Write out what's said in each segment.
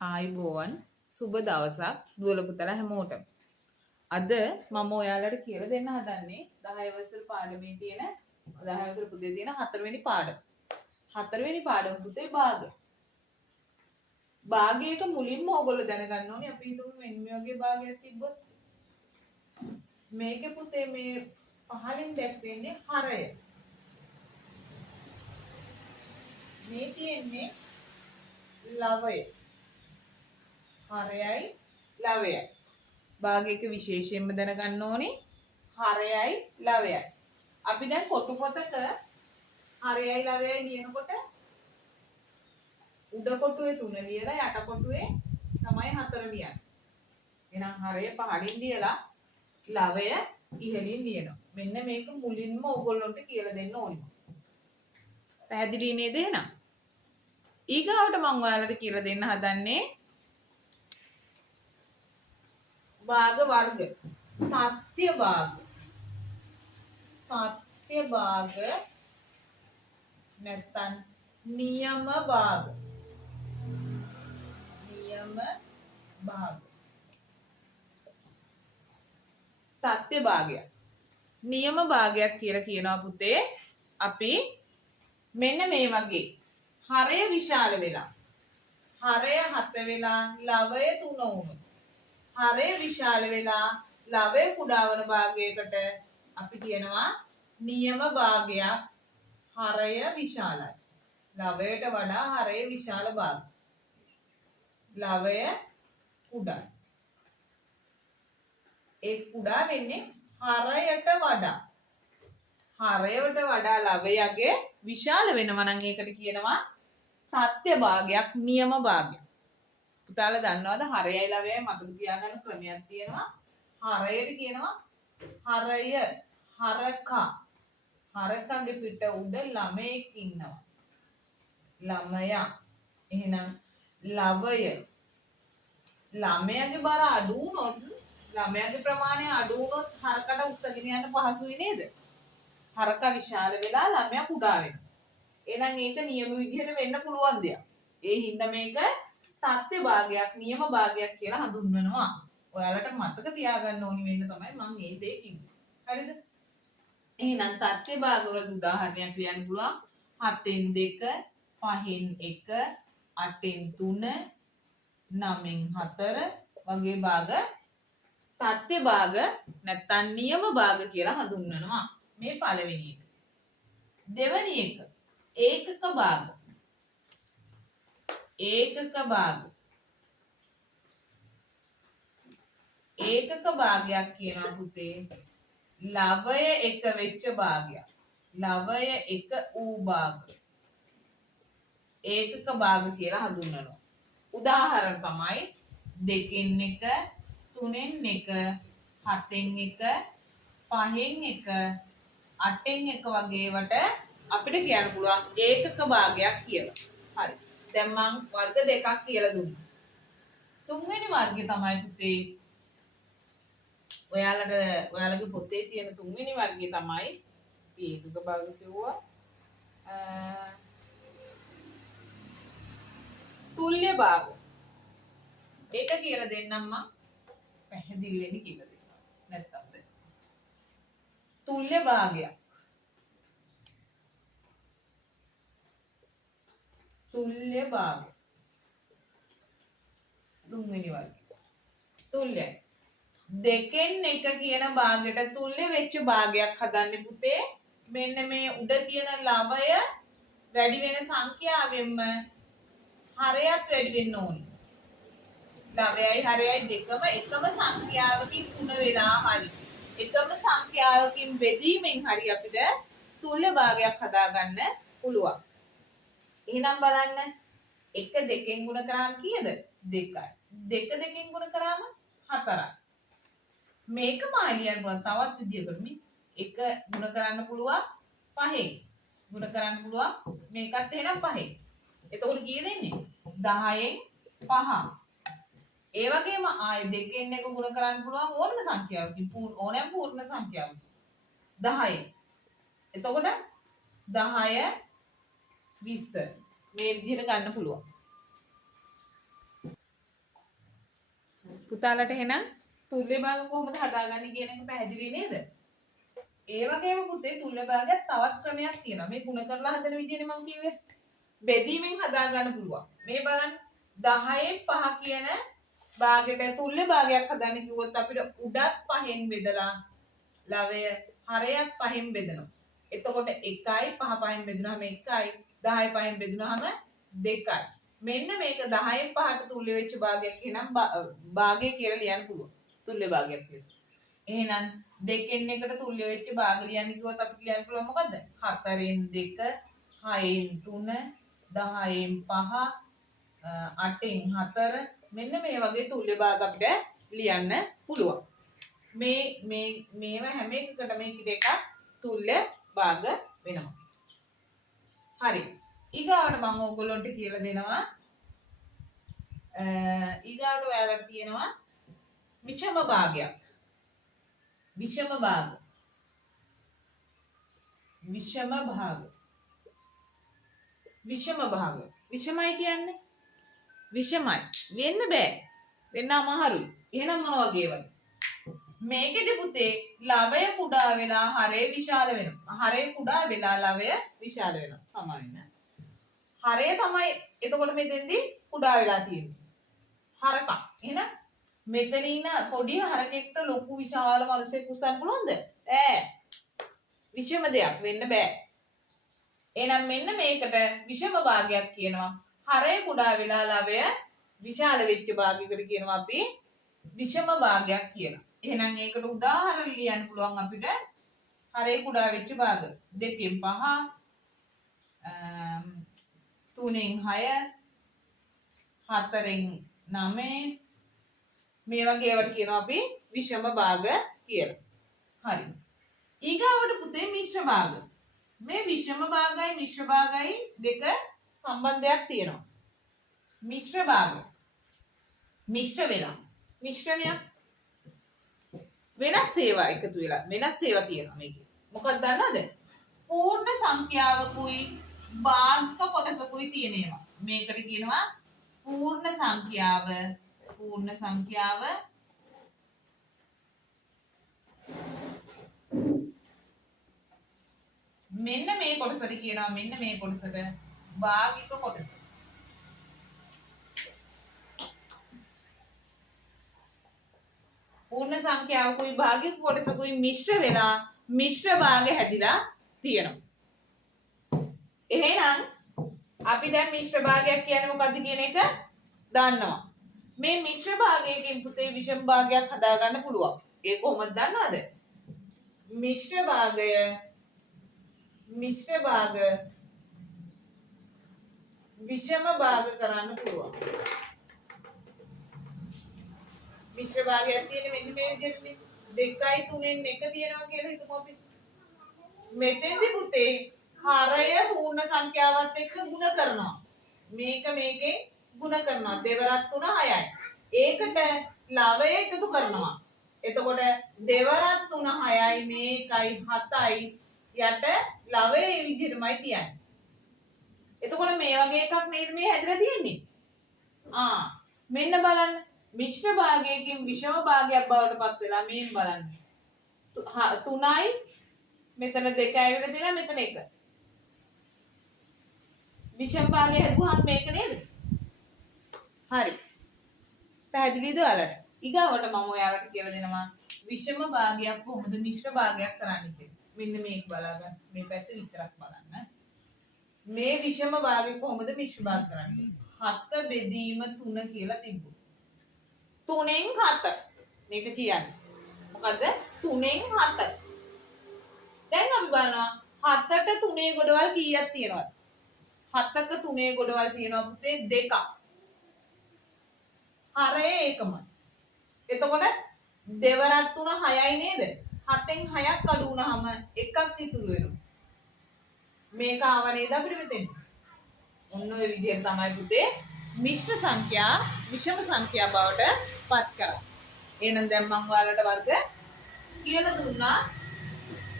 ආයිබෝවන් සුබ දවසක් දුවල පුතලා හැමෝටම. අද මම ඔයාලට කියලා දෙන්න හදන්නේ 10 වසර පාඩමේ තියෙන 10 වසර පුතේ තියෙන 4 වෙනි පාඩම. 4 වෙනි පාඩම පුතේ භාග. භාගයක මුලින්ම ඔයගොල්ලෝ දැනගන්න ඕනේ අපි හිතමු මෙන්න මේ වගේ භාගයක් තිබ්බොත් මේකේ පුතේ මේ පහලින් දැක්වෙන්නේ හරය. මේ තියෙන්නේ ලවය. හරයයි ලවයයි. භාගයක විශේෂයෙන්ම දැනගන්න ඕනේ හරයයි ලවයයි. අපි දැන් කොටු පොතක හරයයි ලවයයි ලියනකොට උඩ කොටුවේ 3 ලියලා යට කොටුවේ තමයි 4 ලියන්නේ. එහෙනම් හරය පහලින් ලියලා ලවය ඉහළින් ලියනවා. මෙන්න මේක මුලින්ම ඕගොල්ලන්ට කියලා දෙන්න ඕනේ. පැහැදිලි නේද එහෙනම්? ඊගාවට මම ඔයාලට කියලා දෙන්න හදන්නේ භාග වර්ග. තත්ත්‍ය භාග. තත්ත්‍ය භාග නැත්නම් නියම භාග. නියම භාග. තත්ත්‍ය භාගයක්. නියම භාගයක් කියලා කියනවා පුතේ අපි මෙන්න මේ වගේ හරය විශාල වෙලා හරය 7 වෙලා ලවය 3 වුණා. හරය විශාල වෙලා ලවය කුඩා වන භාගයකට අපි කියනවා නියම භාගයක්. හරය විශාලයි. ලවයට වඩා හරය විශාල භාග. ලවය කුඩා. ඒ කුඩා වෙන්නේ හරයට වඩා. හරයට වඩා ලවයගේ විශාල වෙනවා නම් ඒකට කියනවා තත්ත්‍ය භාගයක් නියම භාගයක්. පුතාලා දන්නවද හරයයි ලවයයි මතක තියාගන්න ක්‍රමයක් තියෙනවා. හරයට කියනවා හරය හරකා. හරකගේ පිට උඩ ළමයෙක් ඉන්නවා. ළමයා. එහෙනම් ලවය. ළමයාගේ බර අඩු වුණොත් ළමයාගේ ප්‍රමාණය අඩු වුණොත් හරකට උස්සගෙන යන්න පහසුයි නේද? හරකා විශාල වෙලා ළමයා කුඩා වෙනවා. එහෙනම් ඒක නියම විදිහට වෙන්න පුළුවන් දෙයක්. ඒ හින්දා මේක තත්ත්‍ය භාගයක් නියම භාගයක් කියලා හඳුන්වනවා. ඔයාලට මතක තියාගන්න ඕනි වෙන්න තමයි මම මේ දේ කිව්වේ. හරිද? එහෙනම් තත්ත්‍ය භාගවල උදාහරණයක් ලියන්න පුළුවන්. 7න් 2, 5න් 1, 8න් 3, 9න් 4 වගේ භාග තත්ත්‍ය භාග නැත්නම් නියම භාග කියලා හඳුන්වනවා. මේ පළවෙනි එක. දෙවෙනි එක ඒකක භාග. ඒකක භාග. ඒකක භාගයක් කියනවා පුතේ ලවය එක වෙච්ච භාගයක්. ලවය එක වූ භාග. ඒකක භාග කියලා හඳුන්වනවා. උදාහරණ තමයි 2න් 1, 3න් 1, 7න් 1, 5න් 1, 8න් 1 වගේ වට අපිට කියන්න පුළුවන් ඒකක භාගයක් කියලා. හරි. දැන් මම වර්ග දෙකක් කියලා දුන්නා. තුන්වෙනි වර්ගය තමයි පුතේ ඔයාලගේ පොතේ තියෙන තුන්වෙනි වර්ගය තමයි ඒකක භාග කිව්වා. තුල්‍ය භාග. ඒක කියලා දෙන්නම් මම පැහැදිලි වෙන්න කියලා දෙන්නම්. නැත්තම් තුල්‍ය භාගයක්. තුල්‍ය භාගය. තුන්වෙනි වර්ගය. තුල්‍යයි. 2න් 1 කියන භාගයට තුල්‍ය වෙච්ච භාගයක් හදන්නේ පුතේ. මෙන්න මේ උඩ තියෙන ලවය වැඩි වෙන සංඛ්‍යාවෙන්ම හරයත් වැඩි වෙන්න ඕනේ. ලවයයි හරයයි දෙකම එකම සංඛ්‍යාවකින් ಗುಣ වෙලා හරි. එකම සංඛ්‍යාවකින් බෙදීමෙන් හරි අපිට තුල්‍ය භාගයක් හදාගන්න පුළුවන්. එහෙනම් බලන්න 1 2න් ගුණ කරාම කීයද? 2යි. 2 2න් ගුණ කරාම 4යි. මේක මාලියන් වල තවත් විදියකට මේ 1 ගුණ කරන්න පුළුවන් 5න්. ගුණ කරන්න පුළුවන් මේකත් එහෙනම් 5න්. එතකොට කීයද එන්නේ? 10න් 5. ඒ වගේම ආයේ 2න් 1 ගුණ කරන්න පුළුවන් ඕනම සංඛ්‍යාවකින් ඕනෑම පූර්ණ සංඛ්‍යාවකින් 10යි. එතකොට 10 20 මේ විදිහට ගන්න පුළුවන්. පුතාලට එහෙනම් තුල්‍ය භාග කොහොමද හදාගන්නේ කියන එක පැහැදිලි නේද? ඒ වගේම පුතේ තුල්‍ය භාගයක් තවත් ක්‍රමයක් තියෙනවා. මේ ගුණ කරලා හදන විදිහනේ මම කිව්වේ. බෙදීමෙන් හදා ගන්න පුළුවන්. මේ බලන්න 10න් 5 කියන භාගයට තුල්‍ය භාගයක් හදන්න කිව්වොත් අපිට උඩත් 5න් බෙදලා ලවය හරයත් 5න් බෙදනවා. එතකොට 1යි 5 5න් බෙදුනහම 1යි 10යි 5න් බෙදුනහම 2යි. මෙන්න මේක 10න් 5ට තුල්‍ය වෙච්ච භාගයක් එහෙනම් භාගය කියලා ලියන්න පුළුවන්. තුල්‍ය භාගයක් ලෙස. එහෙනම් 2න් 1ට තුල්‍ය වෙච්ච භාග ලියන්න කිව්වොත් අපිට ලියන්න පුළුවන් මොකද්ද? 4න් 2 6න් 3 10න් 5 8න් 4 මෙන්න මේ වගේ තුල්‍ය භාග අපිට ලියන්න පුළුවන්. මේවා හැම එකකටම එකක තුල්‍ය භාග වෙනවා. හරි. ඊගාවට මම ඕගොල්ලන්ට කියලා දෙනවා ඊගාවට ඔයාලට තියෙනවා විෂම භාගයක්. විෂම භාග. විෂම භාග. විෂම භාග. විෂමයි කියන්නේ විෂමයි. වෙන්න බෑ. වෙන්න අමාරුයි. එහෙනම් මොන වගේවද? මේකෙදි පුතේ ලවය කුඩා වෙලා හරය විශාල වෙනවා. හරය කුඩා වෙලා ලවය විශාල වෙනවා. සමාන. හරය තමයි එතකොට මෙතෙන්දී කුඩා වෙලා තියෙන්නේ. හරක. එහෙනම් මෙතන ඉන්න පොඩි හරකෙක්ට ලොකු විශාල මිනිසෙක් උස්සන්න පුළුවන්ද? ඈ. විෂම දෙයක් වෙන්න බෑ. එහෙනම් මෙන්න මේකට විෂම භාගයක් කියනවා. හරය කුඩා වෙලා ලවය විශාල වෙච්ච භාගයකට කියනවා අපි විෂම භාගයක් කියලා. එහෙනම් ඒකට උදාහරණ ලියන්න පුළුවන් අපිට හරය කුඩා වෙච්ච භාග 2න් 5 3න් 6 4න් 9 මේ වගේ ඒවට කියනවා අපි විෂම භාග කියලා. හරි. ඊගාවට පුතේ මිශ්‍ර භාග. මේ විෂම භාගයි මිශ්‍ර භාගයි දෙක සම්බන්ධයක් තියෙනවා. මිශ්‍ර භාග. මිශ්‍ර වෙලා. මිශ්‍රණයක් වෙනස් ඒවා එකතු වෙලා වෙනස් ඒවා තියෙනවා මේකේ. මොකක්ද දන්නවද? පූර්ණ සංඛ්‍යාවකුයි භාගක කොටසකුයි තියෙන ඒවා. මේකට කියනවා පූර්ණ සංඛ්‍යාව. පූර්ණ සංඛ්‍යාව මෙන්න මේ කොටසට කියනවා මෙන්න මේ කොටසට භාගික කොටස. පූර්ණ සංඛ්‍යාවකුයි භාගික කොටසකුයි මිශ්‍ර වෙලා මිශ්‍ර භාග හැදිලා තියෙනවා. එහෙනම් අපි දැන් මිශ්‍ර භාගයක් කියන්නේ මොකද්ද කියන එක දන්නවා. මේ මිශ්‍ර භාගයකින් පුතේ විෂම භාගයක් හදා ගන්න පුළුවන්. ඒක කොහොමද දන්නවද? මිශ්‍ර භාග විෂම භාග කරන්න පුළුවන්. මිශ්‍ර භාගයක් තියෙන්නේ මෙන්න මේ විදිහටනේ. 2යි 3න් 1 තියෙනවා කියලා හිතමු අපි. මෙතෙන්දි පුතේ හරය පූර්ණ සංඛ්‍යාවත් එක්ක ගුණ කරනවා. මේක මේකෙන් ගුණ කරනවා. දෙවරක් 3 6යි. ඒකට ලවය එකතු කරනවා. එතකොට දෙවරක් 3 6යි මේකයි 7යි යට ලවය මේ විදිහටමයි තියන්නේ. එතකොට මේ වගේ එකක් නේද මේ හැදලා තියෙන්නේ? මෙන්න බලන්න. මිශ්‍ර භාගයකින් විෂම භාගයක් බවට පත් වෙලා මේන් බලන්න. 3යි මෙතන 2 ඇවිල්ලා තියෙනවා මෙතන 1. විෂම භාගය හදුවාම මේක නේද? හරි. පැහැදිලිද ඔයාලට? ඊගාවට මම ඔයාලට කියලා දෙනවා විෂම භාගයක් කොහොමද මිශ්‍ර භාගයක් කරන්නේ කියලා. මෙන්න මේක බලන්න. මේ පැත්ත විතරක් බලන්න. මේ විෂම භාගය කොහොමද මිශ්‍ර භාග කරන්නේ? 7 බෙදීම 3 කියලා තිබ්බා. 3න් 7 මේක කියන්නේ මොකද 3න් 7 දැන් අපි බලනවා 7ට 3 ගොඩවල් කීයක් තියෙනවද 7ක 3 ගොඩවල් තියෙනවා පුතේ 2ක් හරය ඒකමයි එතකොට දෙවරක් 3 6යි නේද 7න් 6ක් අඩු වුනහම එකක් ඉතුරු වෙනවා මේක ආව නේද අපිට මෙතෙන් ඔන්න ඔය විදිහට තමයි පුතේ මිශ්‍ර සංඛ්‍යා විෂම සංඛ්‍යා බවට පත් කරා. එහෙනම් දැන් මම ඔයාලට වර්ග කියලා දුන්නා.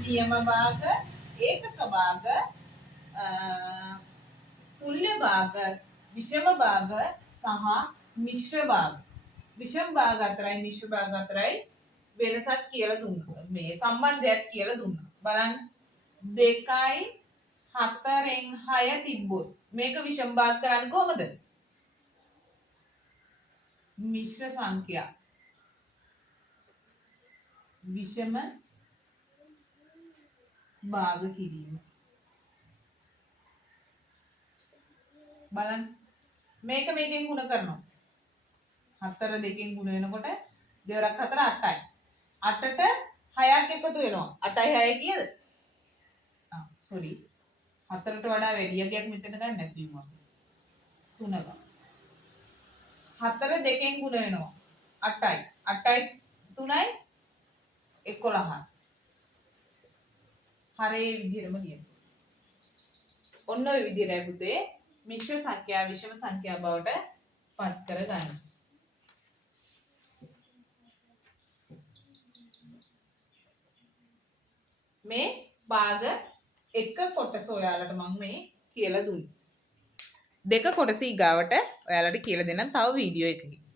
නියම භාග, ඒකක භාග, තුල්‍ය භාග, විෂම භාග සහ මිශ්‍ර භාග. විෂම භාග අතරයි මිශ්‍ර භාග අතරයි වෙනසක් කියලා දුන්නා. මේ සම්බන්ධයක් කියලා දුන්නා. බලන්න 2යි 4න් 6 තිබ්බොත් මේක විෂම භාග කරන්නේ කොහොමද? මිශ්‍ර සංඛ්‍යා විෂම භාග කිරීම. බලන්න මේක මේකෙන් ගුණ කරනවා. 4 2කින් ගුණ වෙනකොට 2 4 8යි. 8ට 6ක් එකතු වෙනවා. 8යි 6යි කීයද? සෝරි. 4ට වඩා වැඩි එකක් මෙතන ගන්න නැති වුණා. 3ක. 4 2කින් ගුණ වෙනවා. 8යි. 8යි 3යි 11යි. හරේ විදිහටම ලියන්න. ඔන්න ඔය විදිහටයි පුතේ මිශ්‍ර සංඛ්‍යා විෂම සංඛ්‍යා බවට පත් කරගන්න. මේ භාග එක කොටස ඔයාලට මම මේ කියලා දුන්නා. දෙක කොටස ඊගාවට ඔයාලට කියලා දෙන්නම් තව වීඩියෝ එකකින්.